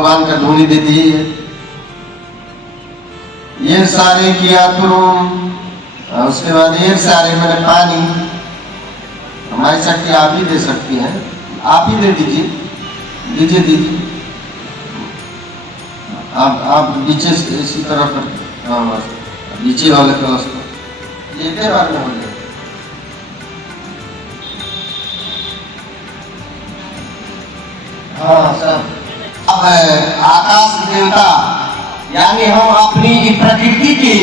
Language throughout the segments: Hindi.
भगवान का धूनी दे दिए। ये सारे किया तुम, उसके बाद ये सारे मैंने पानी, हमारी शक्ति आप ही दे सकती हैं, आप ही दे दीजिए, दीजिए दीजिए। आप नीचे से इसी तरह कर, हाँ बस नीचे वाले कलश को एक बार में हो जाए। हाँ सर, अब आकाश देवता यानी हम अपनी प्रकृति की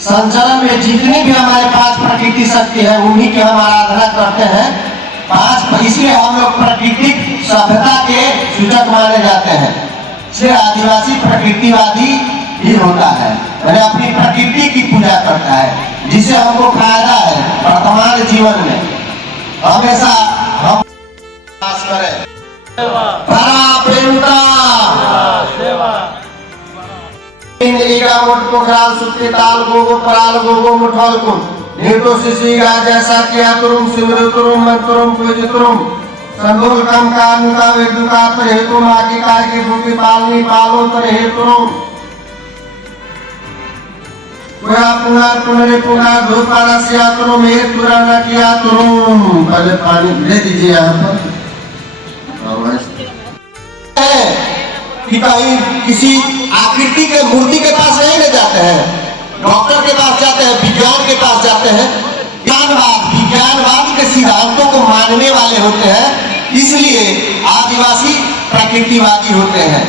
संचरण में जितनी भी हमारे पास प्रकृति शक्ति है उन्हीं की हम आराधना करते हैं। पांच, इसलिए हम लोग प्राकृतिक सभ्यता के सूचक माने जाते हैं। इसलिए आदिवासी प्रकृतिवादी भी होता है, मैंने अपनी प्रकृति की पूजा करता है, जिससे हमको फायदा है वर्तमान जीवन में। हमेशा हम प्रयास करें। पोखराल सुत्ती ताल गोगो पराल गोगो मुठल कुम नीटो सिसीगा जैसा किया तुरुम सिमरु तुरुम मंतुरुम पूज तुरुम संदोल कम का अनुका वेदुका तर हेतु माकी काय की भूखी पालनी पालो तर हेतुरुम कोया पुनर पुनरे पुनर धूपारा सिया तुरुम एक पुराना किया तुरुम। पहले पानी दे दीजिए यहाँ पर। कि कहीं किसी आकृति के मूर्ति के पास नहीं ले जाते हैं, डॉक्टर के पास जाते हैं, विज्ञान के पास जाते हैं। विज्ञानवाद के सिद्धांतों को मानने वाले होते हैं, इसलिए आदिवासी प्रकृतिवादी होते हैं।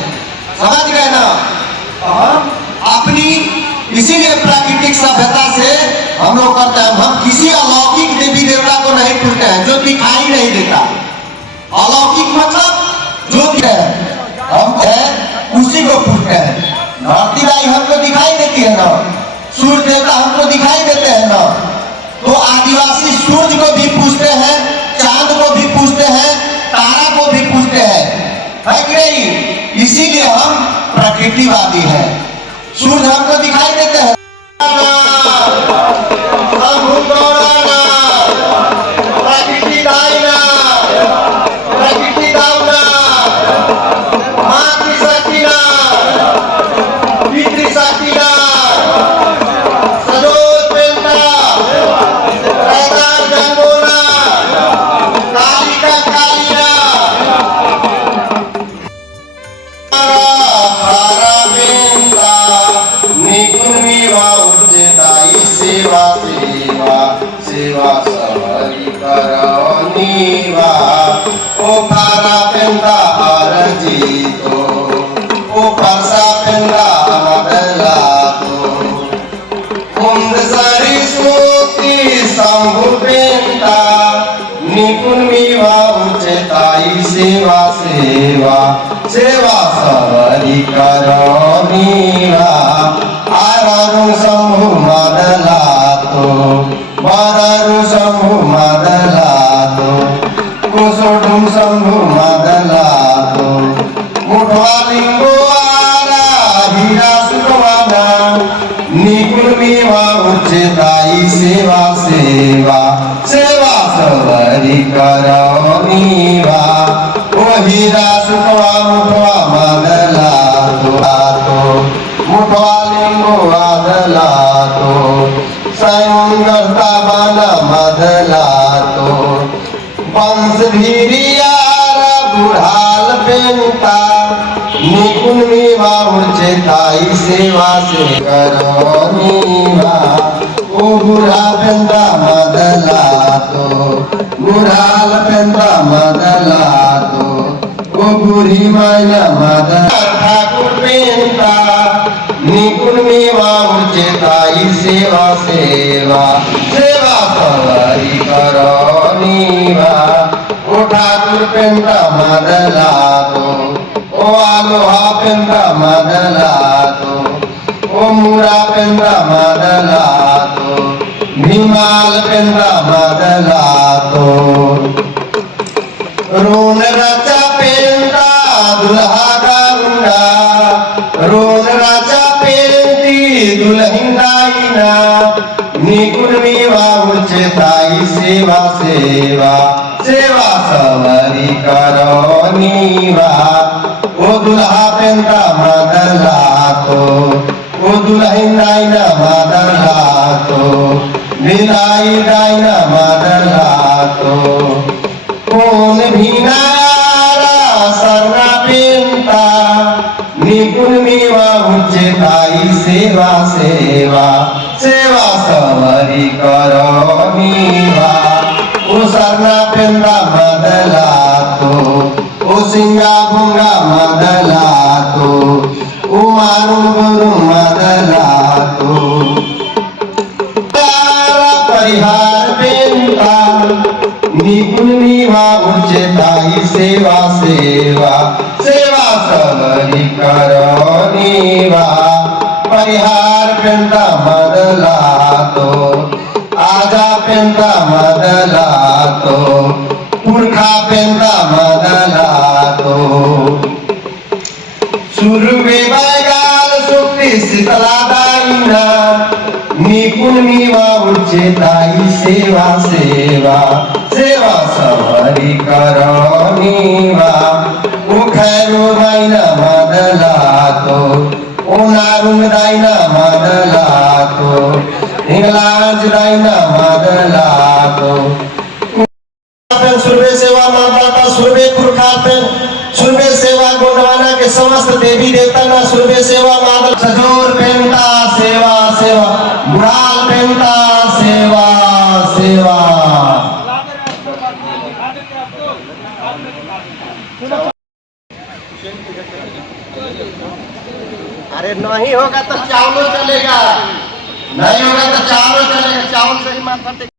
समझ गए ना? अपनी इसीलिए प्राकृतिक सभ्यता से हम लोग करते हैं। हम किसी अलौकिक देवी देवता को नहीं पूजते हैं जो दिखाई नहीं देता। अलौकिक मतलब जो है हम उसी को पूजते हैं। धरती माई हमको दिखाई देती है ना, सूर्य देवता हमको दिखाई देते हैं ना, तो आदिवासी सूर्य को भी पूजते हैं, चांद को भी पूजते हैं, तारा को भी पूजते हैं, है कि नहीं? इसीलिए हम प्रकृतिवादी हैं। सूर्य हमको दिखाई देते हैं, सेवा सेवा सेवा सवरी करोनीवा आरु शंभु मदलातो बररु शंभु मदलातो कुसुडुम शंभु मदलातो मुठवालिंगो आरा हीरा सुरवाना निकुलमीवा उच्चताई सेवा सेवा सेवा सवरी करोनीवा हीरा सुखवा मुठवा मदला तो मुठवा लिंगो मदला तो संगरता बना मदला तो वंश भीरियार बुढ़ाल बेनता निकुन मीवा उर्चेताई सेवा से करोनीवा ओ बुढ़ा बेंदा मदला तो बुढ़ाल बेंदा मदला तो बुरी माया मदन ठाकुर पेंता निकुन मीवा उर्चेताई सेवा सेवा सेवा सवारी करोनीवा ओ ठाकुर पेंता मदला तो ओ आलोहा पेंता मदला तो ओ मुरा पेंता मदला तो भीमाल पेंता मदला तो रोन राजा पेंता दुल्हा गारुंडा रोन राजा पेंती दुल्हिंदाईना निकुन मीवा उच्चताई सेवा सेवा सेवा सवरी करोनीवा ओ दुल्हा सेवा सेवा सेवा सबरी करोनीवा ओ सरना पेंदा मदला तो ओ सिंगा भुंगा मदला तो ओ मारुन बुनु मदला तो परिहार पेंता निपुण निवा उच्चताई सेवा सेवा सेवा सबरी करोनीवा परिहार पेंता मदला तो आजा पेंता मदला तो पुरखा पेंता मदला तो सुरवे बायगाल सुक्ति शीतला दाईना निपुण निवा उच्चताई सेवा सेवा सेवा सबरी करोनीवा उखैरो बाईना मदला तो उनारुंग दाईना मदला तो इंगलाज दाईना मदला तो सुरवे सेवा माता सुरवे पुरखापन सुरवे सेवा गोंडवाना के समस्त देवी देवता ना सुरवे सेवा माता सजोर पेंता सेवा सेवा बुढ़ाल पेंता सेवा सेवा अरे नहीं होगा तो चावल चलेगा नहीं होगा तो चावल चलेगा चावल से ही माथा टेक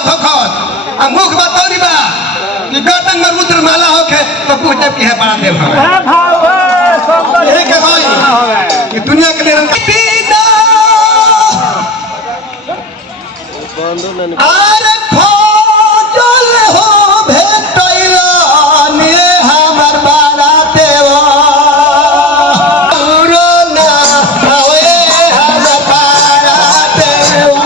मुख बताओ नहीं बा कि गर्दन में रुद्र माला होके तो पूछे की है बड़ा देव है यही के भाई कि दुनिया के निरंतर अरे खोजल हो भेटैला ने हमर बड़ा देव पुराना होए हमर बड़ा देव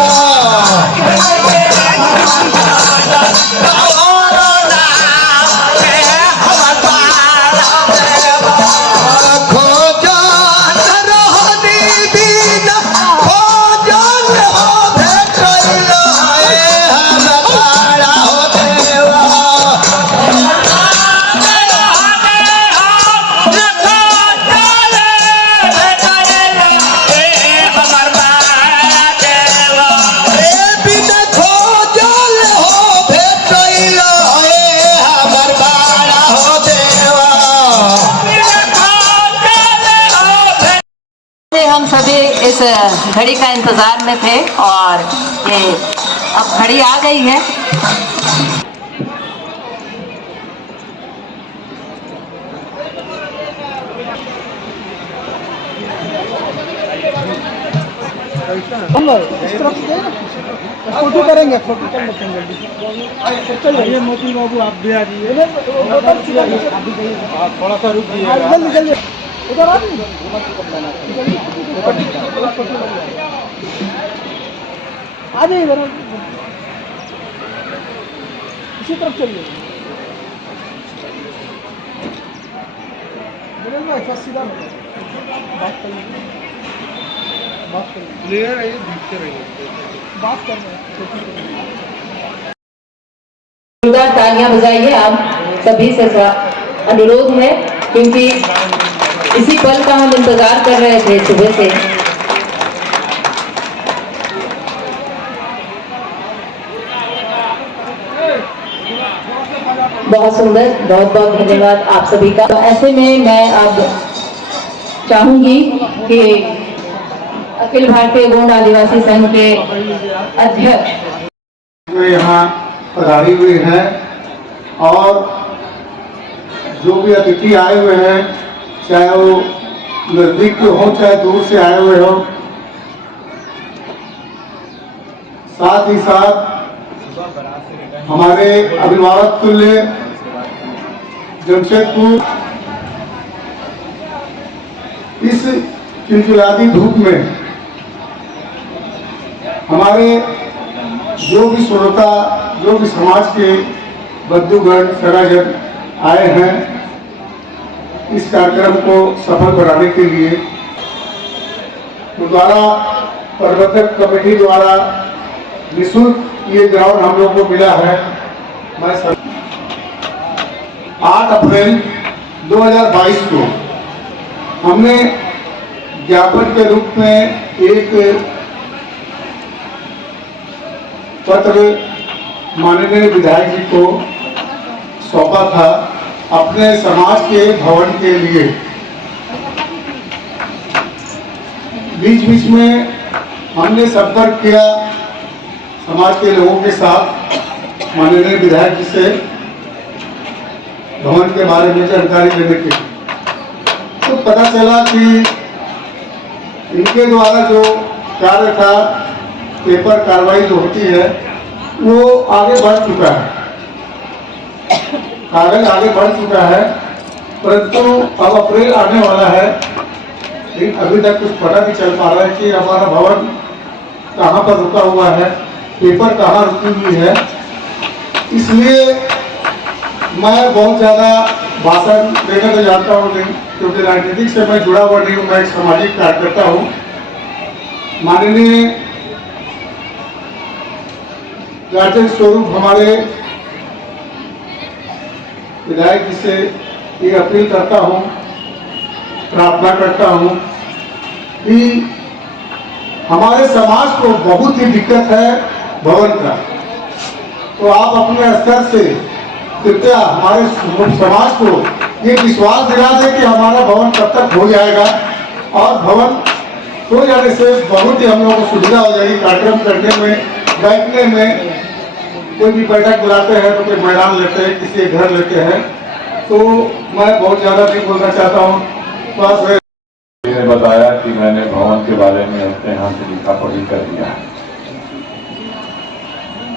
हम सभी इस घड़ी का इंतजार में थे और ये अब घड़ी आ गई है। फोटो करेंगे फोटो कर लेते हैं जल्दी चलिए मोती बाबू आप भी आ जाइए थोड़ा सा रुकिए जल्दी जल्दी उधर आ जाइए इधर इसी तरफ चलिए सीधा बात करिए क्लियर है दिखते रहिए बात कर रहे हैं। तालियां बजाइए आप सभी से अनुरोध है क्योंकि इसी पल का हम इंतजार कर रहे थे सुबह से। बहुत सुंदर, बहुत बहुत धन्यवाद आप सभी का। तो ऐसे में मैं अब चाहूंगी कि अखिल भारतीय गौड़ आदिवासी संघ के अध्यक्ष वे यहाँ पधारी हुई हैं और जो भी अतिथि आए हुए हैं, चाहे वो नजदीक के हो चाहे दूर से आए हुए हो, साथ ही साथ हमारे अभिभावक तुल्य जमशेदपुर इस चिलचिलाती धूप में हमारे जो भी श्रोता, जो भी समाज के बंधुगण सगाजन आए हैं, इस कार्यक्रम को सफल बनाने के लिए गुरुद्वारा प्रबंधक कमेटी द्वारा निःशुल्क ये ग्राउंड हम लोग को मिला है। मैं 8 अप्रैल 2022 को हमने ज्ञापन के रूप में एक पत्र माननीय विधायक जी को सौंपा था अपने समाज के भवन के लिए। बीच बीच में हमने संपर्क किया समाज के लोगों के साथ माननीय विधायक जी से भवन के बारे में जानकारी लेने के, तो पता चला कि इनके द्वारा जो कार्य था, पेपर कार्रवाई जो होती है वो आगे बढ़ चुका है, कागज आगे बढ़ चुका है, परंतु अब अप्रैल आने वाला है, लेकिन अभी तक कुछ पता नहीं चल पा रहा है कि हमारा भवन कहाँ पर रुका हुआ है, पेपर कहाँ रुकी हुई है। इसलिए मैं बहुत ज़्यादा भाषण देना तो जानता हूँ नहीं, क्योंकि राजनीतिक से मैं जुड़ा हुआ नहीं हूँ, मैं एक सामाजिक कार्यकर्ता हूँ। माननीय गार्जियन स्वरूप हमारे विधायक जी से ये अपील करता हूँ, प्रार्थना करता हूँ कि हमारे समाज को बहुत ही दिक्कत है भवन का, तो आप अपने स्तर से कृपया हमारे समाज को ये विश्वास दिला दें कि हमारा भवन कब तक हो जाएगा, और भवन हो जाने से बहुत ही हम लोगों को सुविधा हो जाएगी कार्यक्रम करने में, बैठने में। कोई भी बैठक बुलाते हैं तो कोई मैदान लेते हैं, किसी घर लेते हैं, तो मैं बहुत ज़्यादा नहीं बोलना चाहता हूँ। बस मैंने बताया कि मैंने भवन के बारे में अपने यहाँ से लिखा पढ़ी कर दिया है।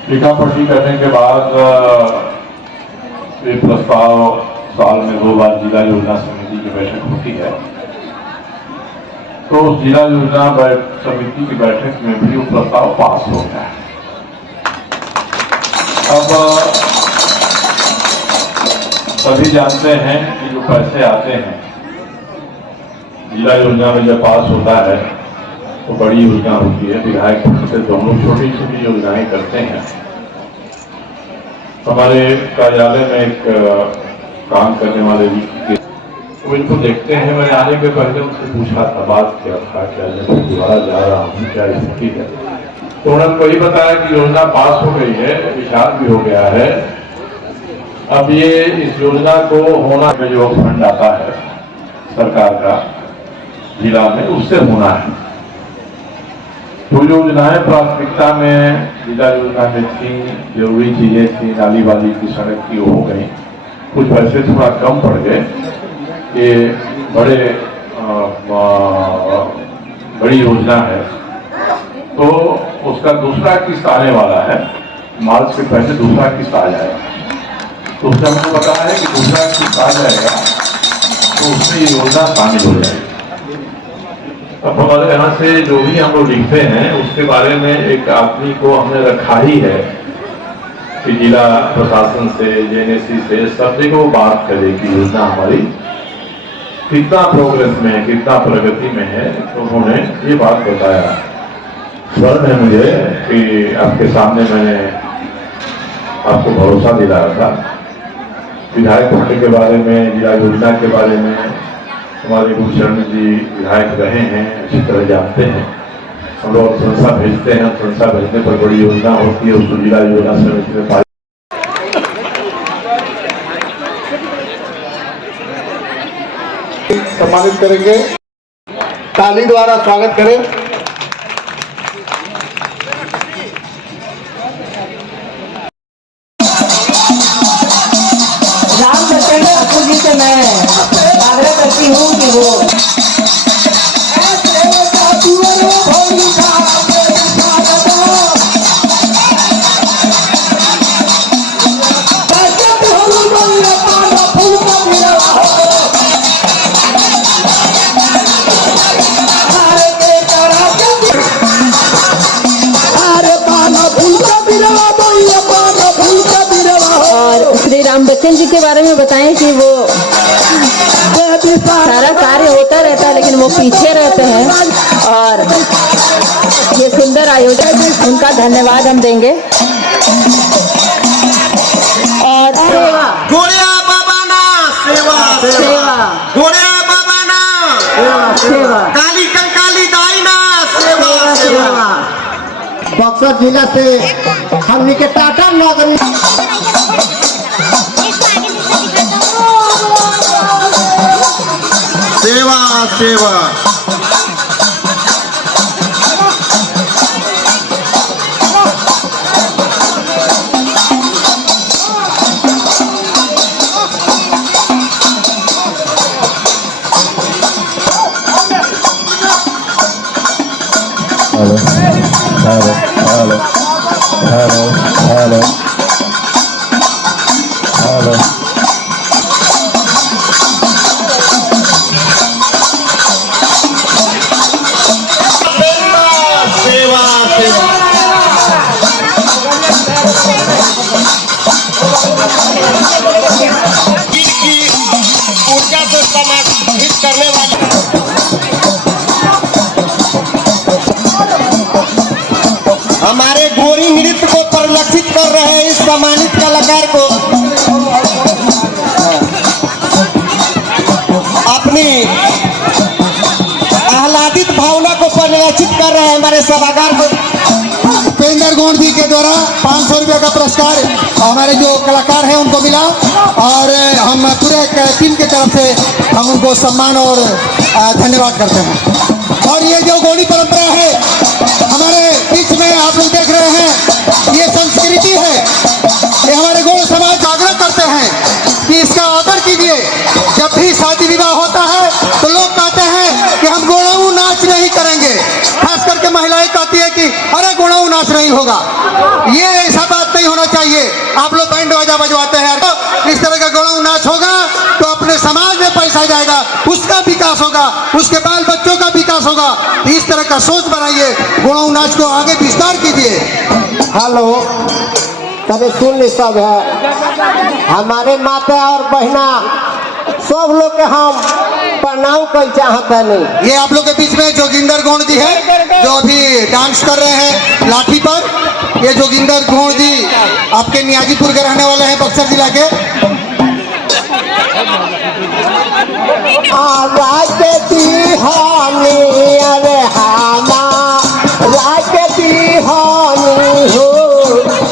लिखा पढ़ी करने के बाद ये प्रस्ताव साल में 2 बार जिला योजना समिति की बैठक होती है, तो उस जिला योजना समिति की बैठक में भी वो प्रस्ताव पास हो गया है। अब सभी जानते हैं कि जो पैसे आते हैं जिला योजना में जब पास होता है तो बड़ी योजना होती है, विधायक से तो हम लोग छोटी छोटी योजनाएं करते हैं। हमारे कार्यालय में एक काम करने वाले वो इनको देखते हैं। मैंने आने के पहले उनसे पूछा था, बात क्या था, क्या जब दोबारा जा रहा हूँ क्या स्थिति है, तो उन्होंने वही बताया कि योजना पास हो गई है, विचार भी हो गया है। अब ये इस योजना को होना में जो फंड आता है सरकार का जिला में, उससे होना है। तो योजनाएं प्राथमिकता में जिला योजना में थी, जरूरी चीजें थी, नाली वाली की सड़क की हो गई, कुछ पैसे थोड़ा कम पड़ गए। ये बड़ी योजना है, तो उसका दूसरा किस्त आने वाला है, मार्च के पहले दूसरा किस्त आ जाएगा। तो उससे हमको बताया है कि दूसरा किस्त आ जाएगा तो उसमें ये योजना शामिल हो जाएगी। अब हमारे यहाँ से जो भी हम लोग लिखते हैं उसके बारे में एक आदमी को हमने रखा ही है कि जिला प्रशासन से, जेएनएससी से सभी को बात करे कि योजना हमारी कितना प्रोग्रेस में है, कितना प्रगति में है। तो उन्होंने ये बात बताया। स्मरण है मुझे कि आपके सामने मैंने आपको भरोसा दिलाया था विधायक फंड के बारे में, जिला योजना के बारे में। हमारे गुरुचरण जी विधायक रहे हैं, अच्छी तरह जानते हैं। हम लोग संस्था भेजते हैं, संस्था भेजने पर बड़ी योजना होती है, उसको जिला योजना समिति में सम्मानित करेंगे। ताली द्वारा स्वागत करें। राम बच्चन ठाकुर जी से मैं आग्रह करती हूँ कि वो और श्री राम बच्चन जी के बारे में बताएं कि वो सारा कार्य होता रहता है लेकिन वो पीछे रहते हैं और ये सुंदर आयोजन उनका धन्यवाद हम देंगे। और सेवा गोड़िया बाबा ना सेवा सेवा गोड़िया बाबा ना सेवा काली कंकाली दाई ना सेवा सेवा बक्सर जिला से हमने के टाटा नगरी सेवा सेवा ऊर्जा को समाहित करने वाले हमारे घोड़ी नृत्य को परिलक्षित कर रहे हैं इस सम्मानित कलाकार को अपनी आह्लादित भावना को परिलक्षित कर रहे हैं हमारे सभागार को। उपेंद्र गौड़ जी के द्वारा 500 रुपये का पुरस्कार हमारे जो कलाकार हैं उनको मिला और हम पूरे टीम की तरफ से हम उनको सम्मान और धन्यवाद करते हैं। और ये जो गौड़ी परंपरा है हमारे बीच में आप लोग देख रहे हैं ये संस्कृति है, ये हमारे गौड़ समाज आग्रह करते हैं कि इसका आदर कीजिए। जब भी शादी विवाह होता है तो लोग कहते हैं कि हम गोड़ाऊ नाच नहीं करेंगे, खास करके महिलाएं कहती है कि अरे गोड़ाऊ नाच नहीं होगा। ये ऐसा बात नहीं होना चाहिए। आप लोग बैंड बाजा बजवाते हैं तो इस तरह का गोड़ाऊ नाच होगा तो अपने समाज में पैसा जाएगा, उसका विकास होगा, उसके बाल बच्चों का विकास होगा। इस तरह का सोच बनाइए, गोड़ाऊ नाच को आगे विस्तार कीजिए। हेलो, तभी सुन सब है हमारे माता और बहना सब लोग के हम प्रणाम कर चाहते नहीं। ये आप लोग के बीच में जोगिंदर गौड़ जी है जो अभी डांस कर रहे हैं लाठी पर। ये जोगिंदर गौड़ जी आपके नियाजीपुर के रहने वाले हैं, बक्सर जिला के। अरे हामा हो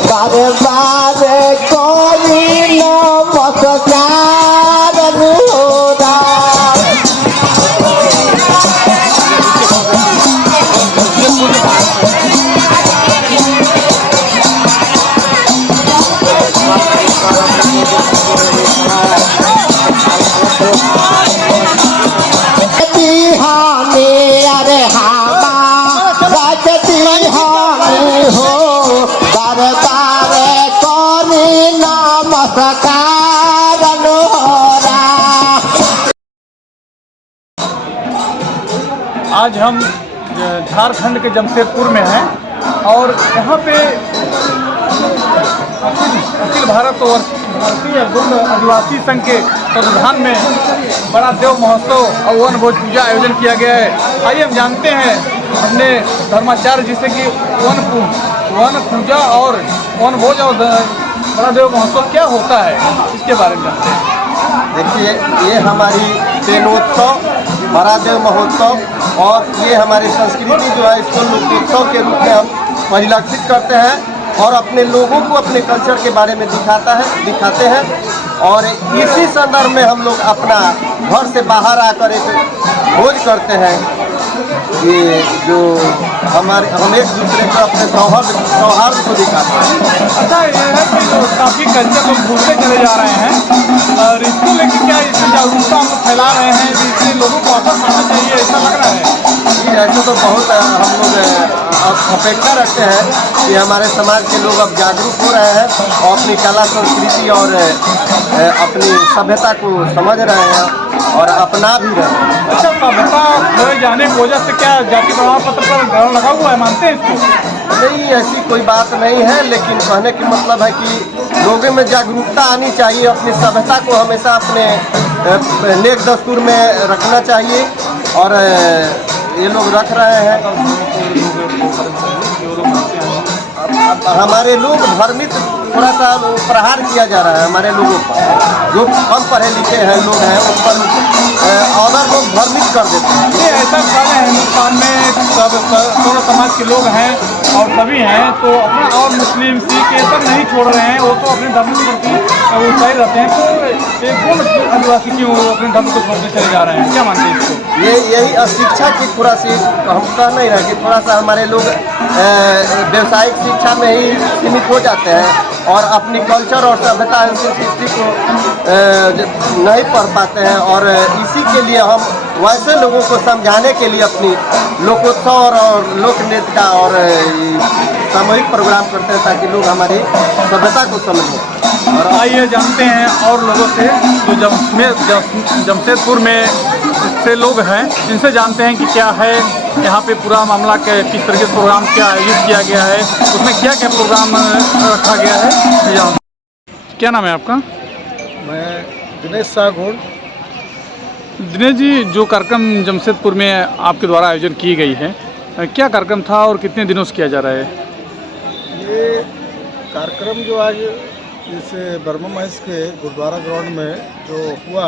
बारे बारे कोई नमस्कार होदा। अरे हामा राजती हानी हो बारे बारे कोई नमस्कार होदा। आज हम झारखंड के जमशेदपुर में हैं और यहाँ पे अखिल भारत और भारतीय गोंड आदिवासी संघ के तत्वाधान में बड़ा देव महोत्सव और वन भोज पूजा आयोजन किया गया है। आइए हम जानते हैं अपने धर्माचार्य जिसे कि वन पूजा और वन भोज और बड़ा देव महोत्सव क्या होता है इसके बारे में जानते हैं। देखिए, ये हमारी तेनोत्सव बड़ादेव महोत्सव और ये हमारी संस्कृति जो है इसको लोकोत्सव के रूप में हम परिलक्षित करते हैं और अपने लोगों को अपने कल्चर के बारे में दिखाते हैं और इसी संदर्भ में हम लोग अपना घर से बाहर आकर एक भोज करते हैं कि जो हम एक दूसरे को अपने सौहार्द को दिखाते हैं। अच्छा, ये है कि जो काफ़ी कल्चर लोग भूलते चले जा रहे हैं और इसको लेकर क्या इसमें जागरूकता हम फैला रहे हैं, जिससे लोगों को वापस आना चाहिए, ऐसा लग रहा है? जी, ऐसे तो बहुत हम लोग अपेक्षा रखते हैं कि हमारे समाज के लोग अब जागरूक हो रहे हैं और अपनी कला संस्कृति और अपनी सभ्यता को समझ रहे हैं और अपना भी रहे हैं। अच्छा, सभ्यता खोए जाने की वजह से क्या जाति प्रमाण पत्र पर डर लगा हुआ है, मानते हैं इसको? नहीं, ऐसी कोई बात नहीं है, लेकिन कहने की मतलब है कि लोगों में जागरूकता आनी चाहिए। अपनी सभ्यता को हमेशा अपने नेक दस्तूर में रखना चाहिए और ये लोग रख रहे हैं। अब हमारे लोग भ्रमित थोड़ा सा प्रहार किया जा रहा है हमारे लोगों पर, जो कम पढ़े लिखे हैं लोग हैं उन पर और लोग भ्रमित कर देते हैं। ये ऐसा काल है हिंदुस्तान में, सब दोनों समाज के लोग हैं और सभी हैं, तो अपना और मुस्लिम सिख ये सब नहीं छोड़ रहे हैं, वो तो अपने धर्म के प्रति उत्साही रहते हैं। तो एक कौन आदिवासी क्यों अपने धर्म को छोड़ते चले जा रहे हैं, क्या मानते हैं इसको? यही अशिक्षा की थोड़ा सी हम कह नहीं रहे कि थोड़ा सा हमारे लोग व्यवसायिक शिक्षा में ही सीमित हो जाते हैं और अपनी कल्चर और सभ्यता संस्कृति को नहीं पढ़ पाते हैं। और इसी के लिए हम वैसे लोगों को समझाने के लिए अपनी लोकोत्सव और लोक नृत्य का और सामूहिक प्रोग्राम करते हैं ताकि लोग हमारी सभ्यता को समझें। और आइए जानते हैं और लोगों से जो जमशेदपुर में से लोग हैं, इनसे जानते हैं कि क्या है यहाँ पे पूरा मामला, किस तरीके से प्रोग्राम क्या आयोजित किया गया है, उसमें क्या क्या प्रोग्राम रखा गया है। क्या नाम है आपका? मैं दिनेश सागोड़। दिनेश जी, जो कार्यक्रम जमशेदपुर में आपके द्वारा आयोजन की गई है, क्या कार्यक्रम था और कितने दिनों से किया जा रहा है? ये कार्यक्रम जो आज जैसे बर्मा महस के गुरुद्वारा ग्राउंड में जो हुआ,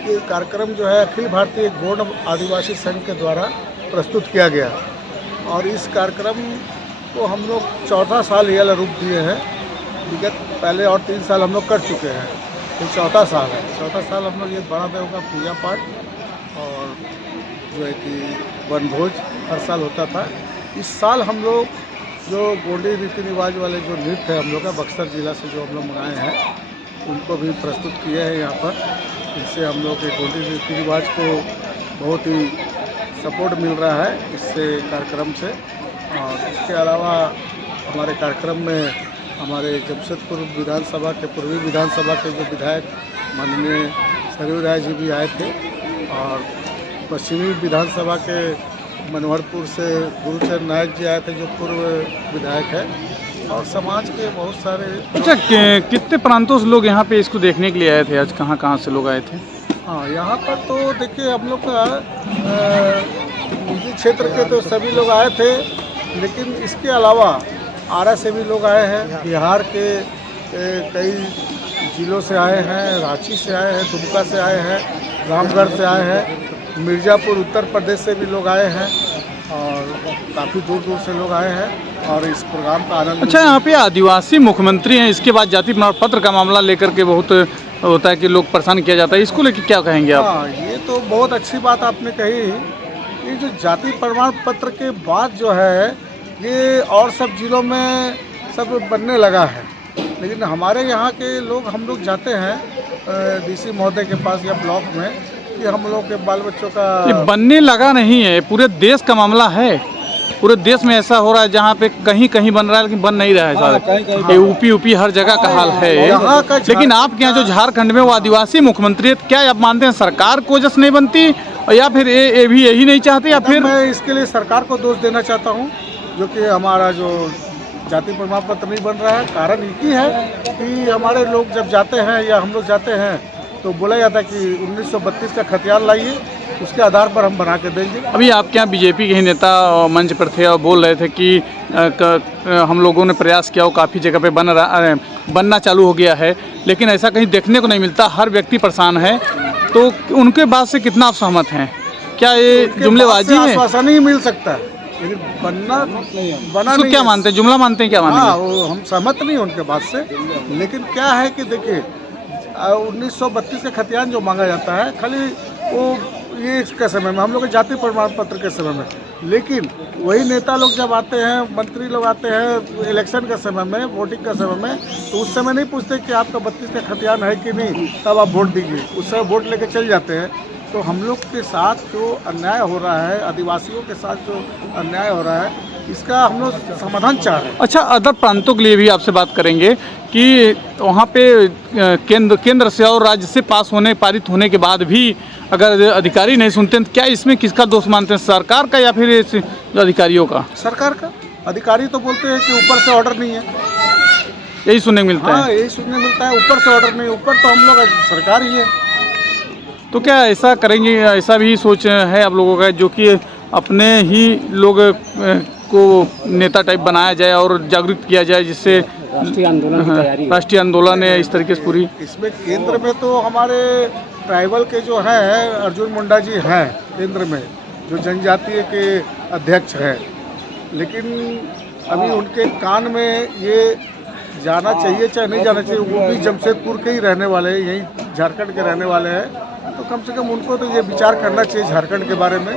ये कार्यक्रम जो है अखिल भारतीय गौड़ आदिवासी संघ के द्वारा प्रस्तुत किया गया और इस कार्यक्रम को हम लोग चौथा साल यह रूप दिए हैं। विगत पहले और 3 साल हम लोग कर चुके हैं, ये चौथा साल है। चौथा साल हम लोग ये बड़ा देव का पूजा पाठ और जो है कि वनभोज हर साल होता था। इस साल हम लोग जो गोंडी रीति रिवाज वाले जो नृत्य है हम लोग का बक्सर जिला से जो हम लोग मंगाए हैं उनको भी प्रस्तुत किए हैं यहाँ पर। इससे हम लोग के गोंडी रीति रिवाज को बहुत ही सपोर्ट मिल रहा है इससे कार्यक्रम से। और इसके अलावा हमारे कार्यक्रम में हमारे जमशेदपुर विधानसभा के पूर्वी विधानसभा के जो विधायक माननीय सरयू राय जी भी आए थे और पश्चिमी विधानसभा के मनोहरपुर से गुरुचरण नायक जी आए थे जो पूर्व विधायक है और समाज के बहुत सारे। अच्छा, कितने प्रांतों से लोग यहाँ पे इसको देखने के लिए आए थे? आज कहाँ कहाँ से लोग आए थे? हाँ, यहाँ पर तो देखिए हम लोग का निजी क्षेत्र के तो सभी लोग आए थे, लेकिन इसके अलावा आरा से भी लोग आए हैं, बिहार के कई जिलों से आए हैं, रांची से आए हैं, दुमका से आए हैं, रामगढ़ से आए हैं, मिर्ज़ापुर उत्तर प्रदेश से भी लोग आए हैं और काफ़ी दूर दूर से लोग आए हैं और इस प्रोग्राम का आनंद। अच्छा, यहाँ पे आदिवासी मुख्यमंत्री हैं, इसके बाद जाति प्रमाण पत्र का मामला लेकर के बहुत होता है कि लोग परेशान किया जाता है, इसको लेकर क्या कहेंगे आप? हाँ, ये तो बहुत अच्छी बात आपने कही। ये जो जाति प्रमाण पत्र के बाद जो है ये और सब जिलों में सब बनने लगा है, लेकिन हमारे यहाँ के लोग हम लोग जाते हैं डीसी महोदय के पास या ब्लॉक में कि हम लोग के बाल बच्चों का ये बनने लगा नहीं है, पूरे देश का मामला है। पूरे देश में ऐसा हो रहा है जहाँ पे कहीं कहीं बन रहा है लेकिन बन नहीं रहा है सारा। ये यूपी हर जगह का हाल है। लेकिन आपके यहाँ जो झारखंड में वो आदिवासी मुख्यमंत्री है, क्या आप मानते हैं सरकार को वजह से नहीं बनती और या फिर ये भी यही नहीं चाहते या फिर? मैं इसके लिए सरकार को दोष देना चाहता हूँ, जो कि हमारा जो जाति प्रमाण पत्र नहीं बन रहा है। कारण एक ही है कि हमारे लोग जब जाते हैं या हम लोग जाते हैं तो बोला जाता है कि 1932 का खतियान लाइए, उसके आधार पर हम बना के देंगे। अभी आपके यहाँ बीजेपी के ही नेता मंच पर थे और बोल रहे थे कि हम लोगों ने प्रयास किया, वो काफ़ी जगह पे बनना चालू हो गया है, लेकिन ऐसा कहीं देखने को नहीं मिलता, हर व्यक्ति परेशान है। तो उनके बात से कितना आप सहमत हैं? क्या ये जुमलेबाजी है? आश्वासन ही मिल सकता है, लेकिन बना नहीं। क्या मानते हैं, जुमला मानते हैं, क्या मानते हैं? हाँ, वो हम सहमत नहीं उनके बात से, लेकिन क्या है कि देखिए 1932 का खतियान जो मांगा जाता है, खाली वो ये इसके समय में, हम लोग के जाति प्रमाण पत्र के समय में। लेकिन वही नेता लोग जब आते हैं, मंत्री लोग आते हैं इलेक्शन के समय में, वोटिंग के समय में, तो उस समय नहीं पूछते कि आपका 32 का खतियान है कि नहीं, तब आप वोट दीजिए। उस समय वोट लेके चल जाते हैं। तो हम लोग के साथ जो अन्याय हो रहा है, आदिवासियों के साथ जो अन्याय हो रहा है, इसका हम लोग समाधान चाह रहे हैं। अच्छा, अदर प्रांतों के लिए भी आपसे बात करेंगे कि वहाँ पे केंद्र से और राज्य से पारित होने के बाद भी अगर अधिकारी नहीं सुनते हैं, तो क्या इसमें किसका दोष मानते हैं, सरकार का या फिर इस अधिकारियों का? सरकार का। अधिकारी तो बोलते हैं कि ऊपर से ऑर्डर नहीं है, यही सुनने को मिलता हाँ है। यही सुनने मिलता है, ऊपर से ऑर्डर नहीं, ऊपर तो हम लोग सरकार ही है। तो क्या ऐसा करेंगे, ऐसा भी सोच है आप लोगों का, जो कि अपने ही लोग को नेता टाइप बनाया जाए और जागरूक किया जाए, जिससे राष्ट्रीय आंदोलन है इस तरीके से पूरी? इसमें केंद्र में तो हमारे ट्राइबल के जो हैं अर्जुन मुंडा जी हैं केंद्र में, जो जनजातीय के अध्यक्ष हैं, लेकिन अभी उनके कान में ये जाना चाहिए चाहे नहीं जाना चाहिए। वो भी जमशेदपुर के ही रहने वाले हैं, यहीं झारखंड के रहने वाले हैं, तो कम से कम उनको तो ये विचार करना चाहिए झारखंड के बारे में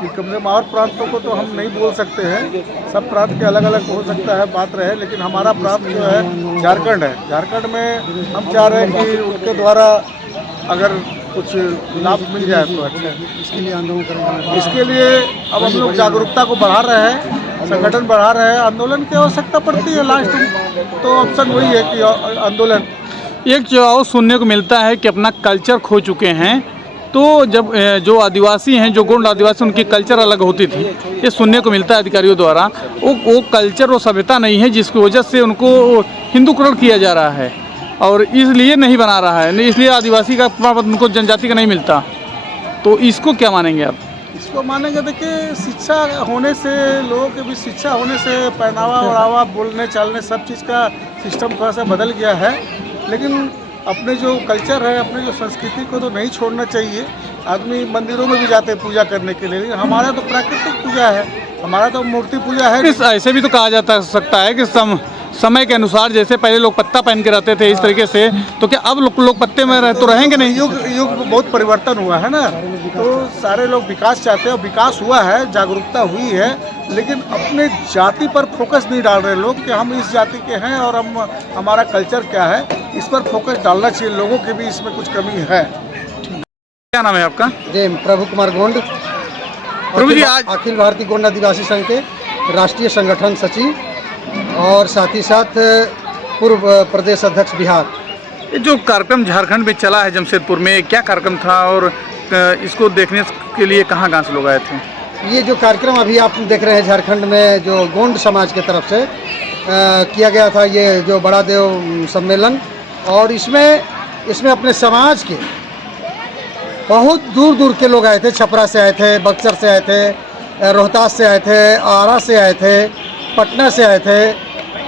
कि कम से कम और प्रांतों को तो हम नहीं बोल सकते हैं, सब प्रांत के अलग अलग हो सकता है बात रहे, लेकिन हमारा प्रांत जो है झारखंड है। झारखंड में हम चाह रहे हैं कि उनके द्वारा अगर कुछ लाभ मिल जाए तो अच्छा, इसके लिए आंदोलन करेंगे। इसके लिए अब हम लोग जागरूकता को बढ़ा रहे हैं, संगठन बढ़ा रहे हैं। आंदोलन की आवश्यकता पड़ती है, लास्ट में तो ऑप्शन वही है कि आंदोलन। एक जो और सुनने को मिलता है कि अपना कल्चर खो चुके हैं, तो जब जो आदिवासी हैं, जो गोंड आदिवासी, उनकी कल्चर अलग होती थी, ये सुनने को मिलता है अधिकारियों द्वारा। वो कल्चर, वो सभ्यता नहीं है, जिसकी वजह से उनको हिंदूकरण किया जा रहा है और इसलिए नहीं बना रहा है, इसलिए आदिवासी का उनको जनजाति का नहीं मिलता। तो इसको क्या मानेंगे आप? इसको मानेंगे, देखिए शिक्षा होने से, लोगों के भी शिक्षा होने से पहनावा ओढ़ावा, बोलने चालने, सब चीज़ का सिस्टम थोड़ा सा बदल गया है। लेकिन अपने जो कल्चर है, अपने जो संस्कृति को तो नहीं छोड़ना चाहिए। आदमी मंदिरों में भी जाते हैं पूजा करने के लिए, लेकिन हमारा तो प्राकृतिक पूजा है, हमारा तो मूर्ति पूजा है। ऐसे भी तो कहा जाता सकता है कि समय के अनुसार, जैसे पहले लोग पत्ता पहन के रहते थे इस तरीके से, तो क्या अब लोग पत्ते में तो रहेंगे नहीं? युग बहुत परिवर्तन हुआ है ना, तो सारे लोग विकास चाहते हैं, विकास हुआ है, जागरूकता हुई है, लेकिन अपने जाति पर फोकस नहीं डाल रहे लोग कि हम इस जाति के हैं और हमारा कल्चर क्या है, इस पर फोकस डालना चाहिए। लोगों की भी इसमें कुछ कमी है। क्या नाम है आपका? जी, प्रभु कुमार गोंड, प्रभु जी, आज अखिल भारतीय गोंड आदिवासी संघ के राष्ट्रीय संगठन सचिव और साथ ही साथ पूर्व प्रदेश अध्यक्ष बिहार। ये जो कार्यक्रम झारखंड में चला है जमशेदपुर में, क्या कार्यक्रम था और इसको देखने के लिए कहाँ से लोग आए थे? ये जो कार्यक्रम अभी आप देख रहे हैं झारखंड में, जो गोंड समाज के तरफ से किया गया था, ये जो बड़ा देव सम्मेलन, और इसमें अपने समाज के बहुत दूर दूर के लोग आए थे। छपरा से आए थे, बक्सर से आए थे, रोहतास से आए थे, आरा से आए थे, पटना से आए थे,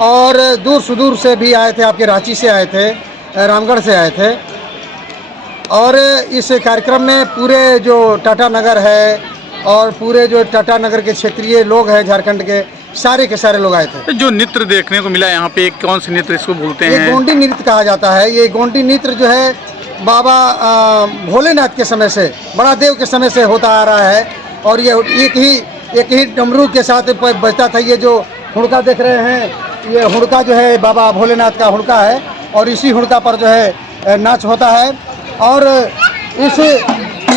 और दूर सुदूर से भी आए थे, आपके रांची से आए थे, रामगढ़ से आए थे। और इस कार्यक्रम में पूरे जो टाटा नगर है और पूरे जो टाटा नगर के क्षेत्रीय लोग हैं झारखंड के सारे लोग आए थे। जो नृत्य देखने को मिला यहाँ पे, कौन से नृत्य इसको बोलते हैं? ये गोंडी नृत्य कहा जाता है। ये गोंडी नृत्य जो है बाबा भोलेनाथ के समय से, बड़ा देव के समय से होता आ रहा है, और ये एक ही डमरू के साथ बजता था। ये जो हुड़का देख रहे हैं, ये हुड़का जो है बाबा भोलेनाथ का हुड़का है, और इसी हुड़का पर जो है नाच होता है। और इस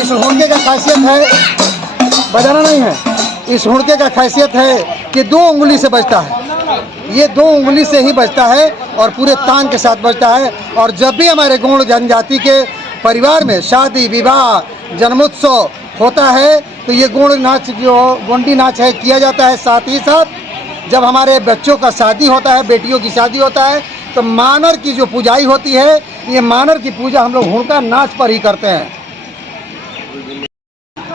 हुड़के का खासियत है, बजाना नहीं है, इस हुड़के का खासियत है कि 2 उंगली से बजता है। ये 2 उंगली से ही बजता है और पूरे तान के साथ बजता है। और जब भी हमारे गोंड जनजाति के परिवार में शादी विवाह जन्मोत्सव होता है, तो ये गोंड नाच, जो गोंडी नाच है, किया जाता है। साथ ही साथ जब हमारे बच्चों का शादी होता है, बेटियों की शादी होता है, तो मानर की जो पूजाई होती है, ये मानर की पूजा हम लोग हुड़का नाच पर ही करते हैं।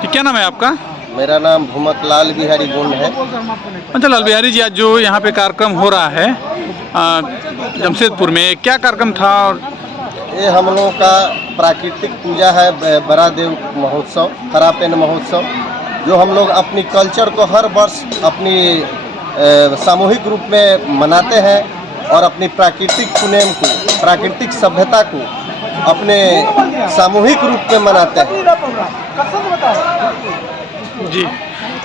क्या नाम है आपका? मेरा नाम भूमक लाल बिहारी गोंड है। अच्छा लाल बिहारी जी, आज जो यहाँ पे कार्यक्रम हो रहा है जमशेदपुर में, क्या कार्यक्रम था? और ये हम लोगों का प्राकृतिक पूजा है, बड़ा देव महोत्सव, हरापेन महोत्सव, जो हम लोग अपनी कल्चर को हर वर्ष अपनी सामूहिक रूप में मनाते हैं और अपनी प्राकृतिक पुनेम को, प्राकृतिक सभ्यता को अपने सामूहिक रूप में मनाते हैं। जी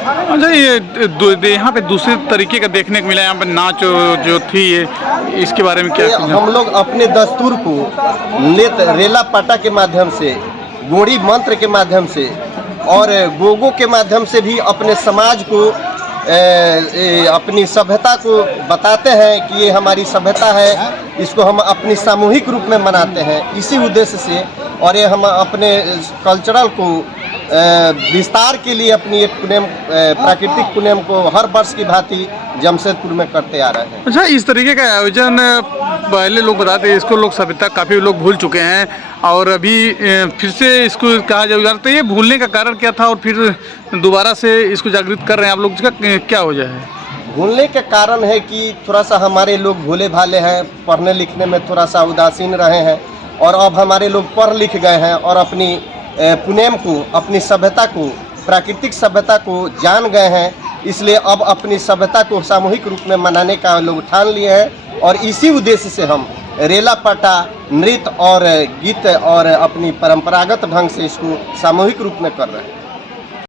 अच्छा, ये यहाँ पे दूसरे तरीके का देखने को मिला, यहाँ पे नाच जो थी ये, इसके बारे में क्या कहना? हम लोग अपने दस्तूर को नृत्य रेला पाटा के माध्यम से, गोड़ी मंत्र के माध्यम से और गोगो के माध्यम से भी अपने समाज को अपनी सभ्यता को बताते हैं कि ये हमारी सभ्यता है, इसको हम अपनी सामूहिक रूप में मनाते हैं इसी उद्देश्य से। और ये हम अपने कल्चरल को विस्तार के लिए अपनी एक पुण्यम प्राकृतिक पुण्यम को हर वर्ष की भांति जमशेदपुर में करते आ रहे हैं। अच्छा, इस तरीके का आयोजन पहले लोग बताते हैं, इसको लोग सभ्यता काफ़ी लोग भूल चुके हैं और अभी फिर से इसको कहा जाएगा, तो ये भूलने का कारण क्या था और फिर दोबारा से इसको जागृत कर रहे हैं आप लोग, इसका क्या वजह है? भूलने का कारण है कि थोड़ा सा हमारे लोग भोले भाले हैं, पढ़ने लिखने में थोड़ा सा उदासीन रहे हैं और अब हमारे लोग पढ़ लिख गए हैं और अपनी पुण्यम को, अपनी सभ्यता को, प्राकृतिक सभ्यता को जान गए हैं, इसलिए अब अपनी सभ्यता को सामूहिक रूप में मनाने का लोग ठान लिए हैं। और इसी उद्देश्य से हम रेला पाटा नृत्य और गीत और अपनी परंपरागत ढंग से इसको सामूहिक रूप में कर रहे हैं।